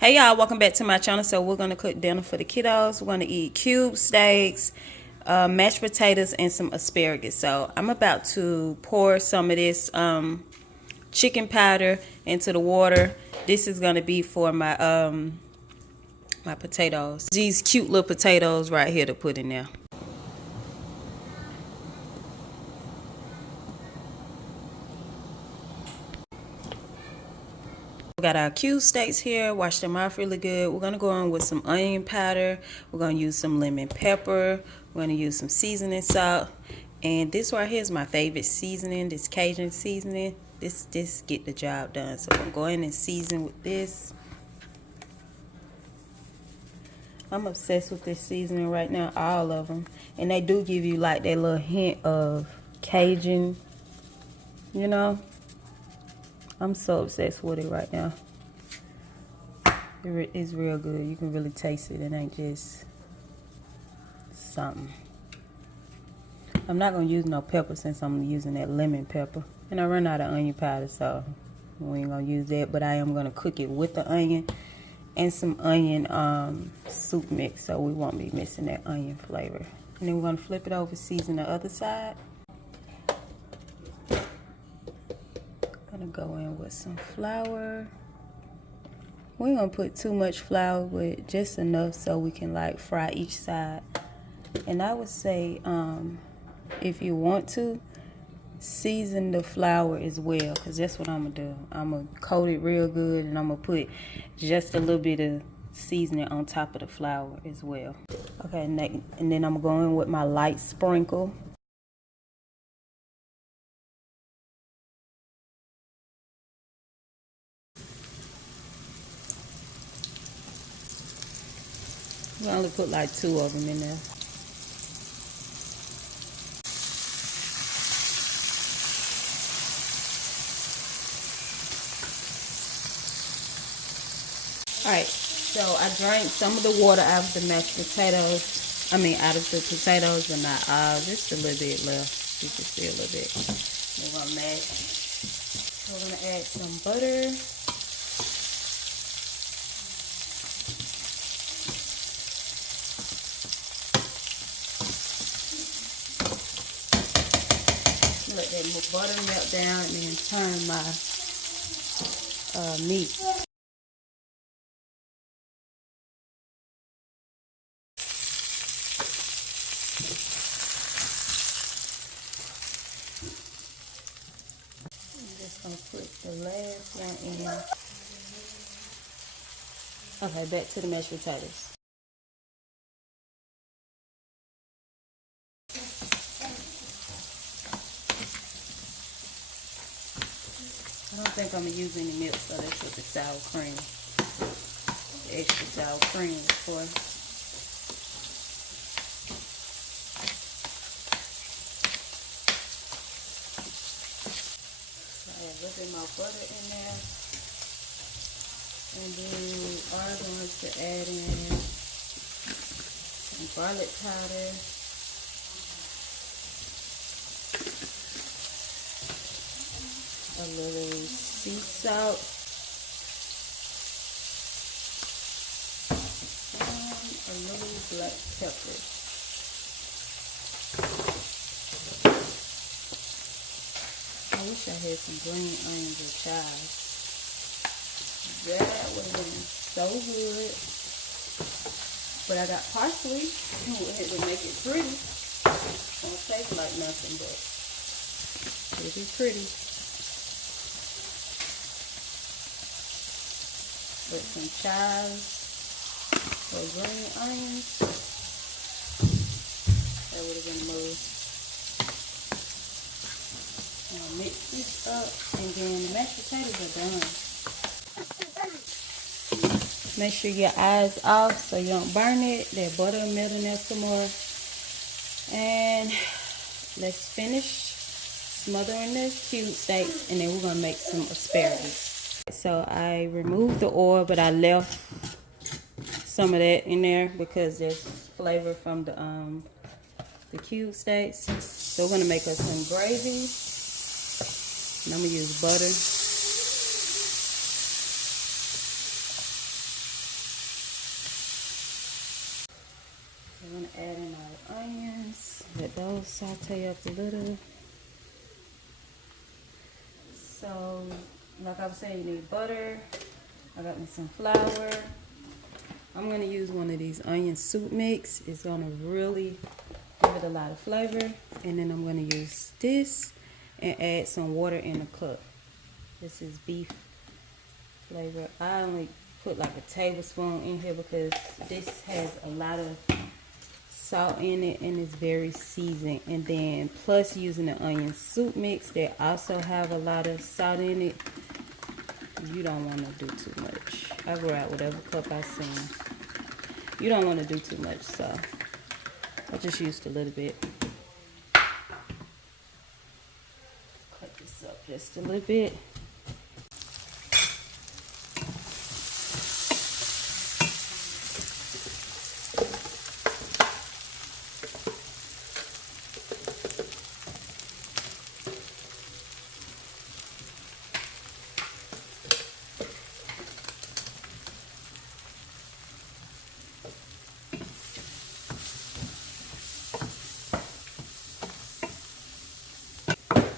Hey y'all, welcome back to my channel. So we're gonna cook dinner for the kiddos. We're gonna eat cube steaks, mashed potatoes, and some asparagus. So I'm about to pour some of this chicken powder into the water. This is gonna be for my my potatoes. These cute little potatoes right here to put in there. We got our cube steaks here. Wash them off really good. We're gonna go in with some onion powder. We're gonna use some lemon pepper. We're gonna use some seasoning salt. And this right here is my favorite seasoning. This Cajun seasoning. This get the job done. So I'm gonna go in and season with this. I'm obsessed with this seasoning right now. All of them. And they do give you like that little hint of Cajun. You know. I'm so obsessed with it right now. It's real good. You can really taste it. It ain't just something. I'm not going to use no pepper since I'm using that lemon pepper. And I run out of onion powder, so we ain't going to use that. But I am going to cook it with the onion and some onion soup mix, so we won't be missing that onion flavor. And then we're going to flip it over, season the other side. I'm going to go in with some flour. We ain't gonna put too much flour, but just enough so we can like fry each side. And I would say, if you want to, season the flour as well, because that's what I'm gonna do. I'm gonna coat it real good, and I'm gonna put just a little bit of seasoning on top of the flour as well. Okay, and then I'm going with my light sprinkle. We only put like 2 of them in there. Alright, so I drained some of the water out of the mashed potatoes. Out of the potatoes, but not all. Just a little bit left. You can see a little bit. We're going to mash. So we're going to add some butter. Let that butter melt down and then turn my meat. I'm just going to put the last one in. Okay, back to the mashed potatoes. I don't think I'm going to use any milk, so that's what the sour cream, the extra sour cream is for. So I add a little bit more butter in there. And then we are going to add in some garlic powder. A little sea salt. And a little black pepper. I wish I had some green onions or chives. That would have been so good. But I got parsley. It would make it pretty. It won't taste like nothing, but it'll be pretty. Put some chives or green onions. That would have been more. Now mix this up, and then the mashed potatoes are done. Make sure your eyes off so you don't burn it. That butter will melt in there some more. And let's finish smothering the cube steaks, and then we're gonna make some asparagus. So I removed the oil, but I left some of that in there because there's flavor from the cube steaks. So we're gonna make us some gravy, and I'm gonna use butter. We're gonna add in our onions. Let those saute up a little. So, like I was saying, you need butter. I got me some flour. I'm gonna use one of these onion soup mix. It's gonna really give it a lot of flavor. And then I'm gonna use this and add some water in a cup. This is beef flavor. I only put like a tablespoon in here because this has a lot of salt in it and it's very seasoned. And then plus using the onion soup mix that also have a lot of salt in it, you don't want to do too much. I grab whatever cup I seen. You don't want to do too much, so I just used a little bit. Cut this up just a little bit.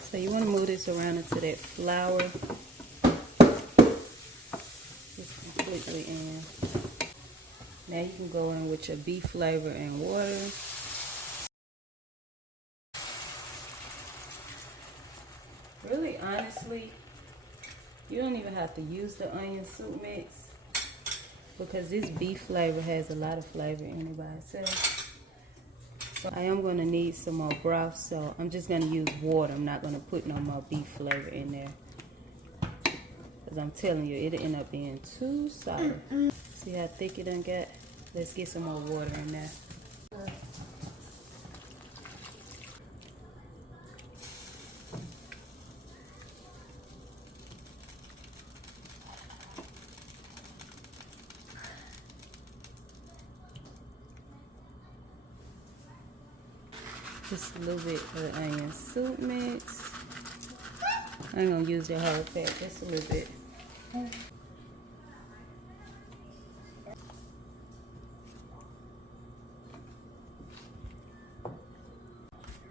So you want to move this around into that flour. Just completely in. Now you can go in with your beef flavor and water. Really, honestly, you don't even have to use the onion soup mix because this beef flavor has a lot of flavor in it by itself. So I am going to need some more broth, so I'm just going to use water. I'm not going to put no more beef flavor in there because I'm telling you, it'll end up being too sour. See how thick it done got? Let's get some more water in there. Just a little bit of the onion soup mix. I ain't gonna use the whole pack, just a little bit.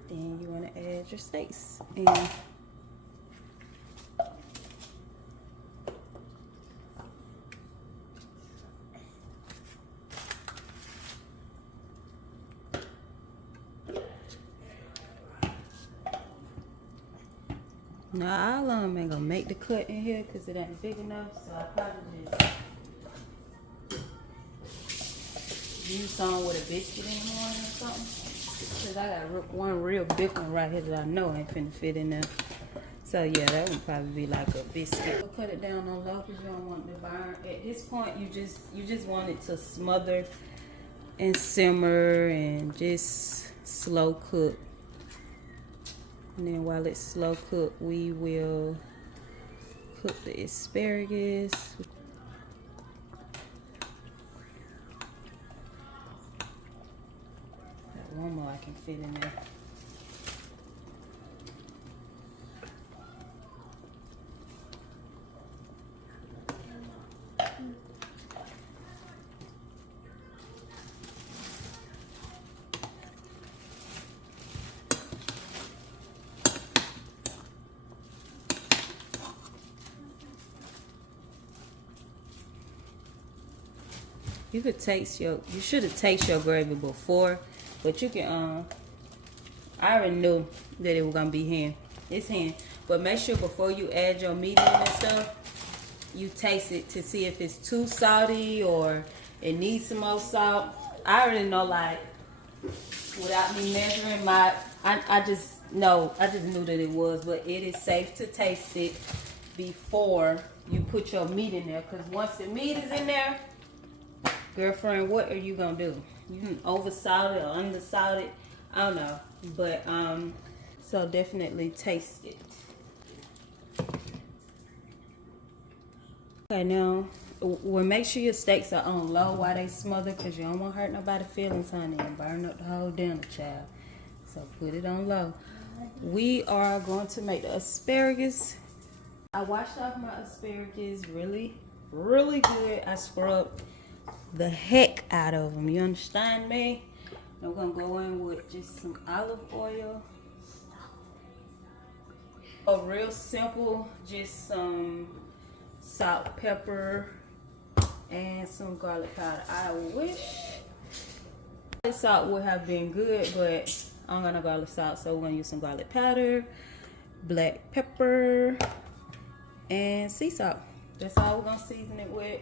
Then you wanna add your steaks in. Now all of them ain't gonna make the cut in here because it ain't big enough, so I probably just use some with a biscuit in the morning or something. Because I got one real big one right here that I know ain't finna fit in there. So yeah, that would probably be like a biscuit. We'll cut it down on low because you don't want it to burn. At this point, you just want it to smother and simmer and just slow cook. And then while it's slow cooked, we will cook the asparagus. Got one more I can fit in there. You should have tasted your gravy before, but you can, I already knew that it was gonna be hen. It's hen, but make sure before you add your meat in and stuff, you taste it to see if it's too salty or it needs some more salt. I already know, like, without me measuring I just knew that it was, but it is safe to taste it before you put your meat in there, because once the meat is in there, girlfriend, what are you gonna do? You can oversalt it or undersalt it. I don't know. But so definitely taste it. Okay, now well, make sure your steaks are on low while they smother, because you don't want to hurt nobody's feelings, honey, and burn up the whole dinner, child. So put it on low. We are going to make the asparagus. I washed off my asparagus really good. I scrubbed the heck out of them, you understand me? And we're gonna go in with just some olive oil. A real simple, just some salt, pepper, and some garlic powder. I wish garlic salt would have been good, but I don't got no garlic salt, so we're gonna use some garlic powder, black pepper, and sea salt. That's all we're gonna season it with.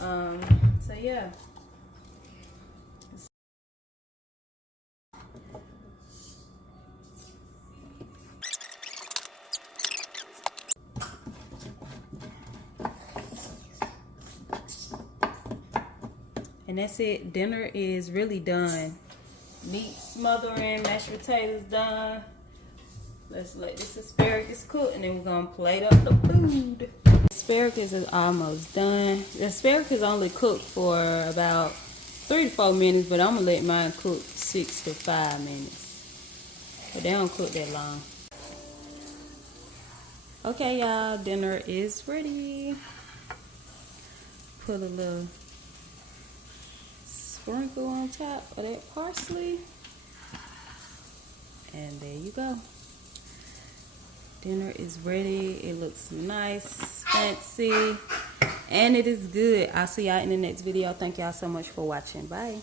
So yeah. And that's it. Dinner is really done. Meat smothering, mashed potatoes done. Let's let this asparagus cook, and then we're gonna plate up the food. Asparagus is almost done. The asparagus only cooked for about 3 to 4 minutes, but I'm gonna let mine cook 6 to 5 minutes. But they don't cook that long. Okay, y'all, dinner is ready. Put a little sprinkle on top of that parsley, and there you go. Dinner is ready. It looks nice, fancy, and it is good. I'll see y'all in the next video. Thank y'all so much for watching. Bye.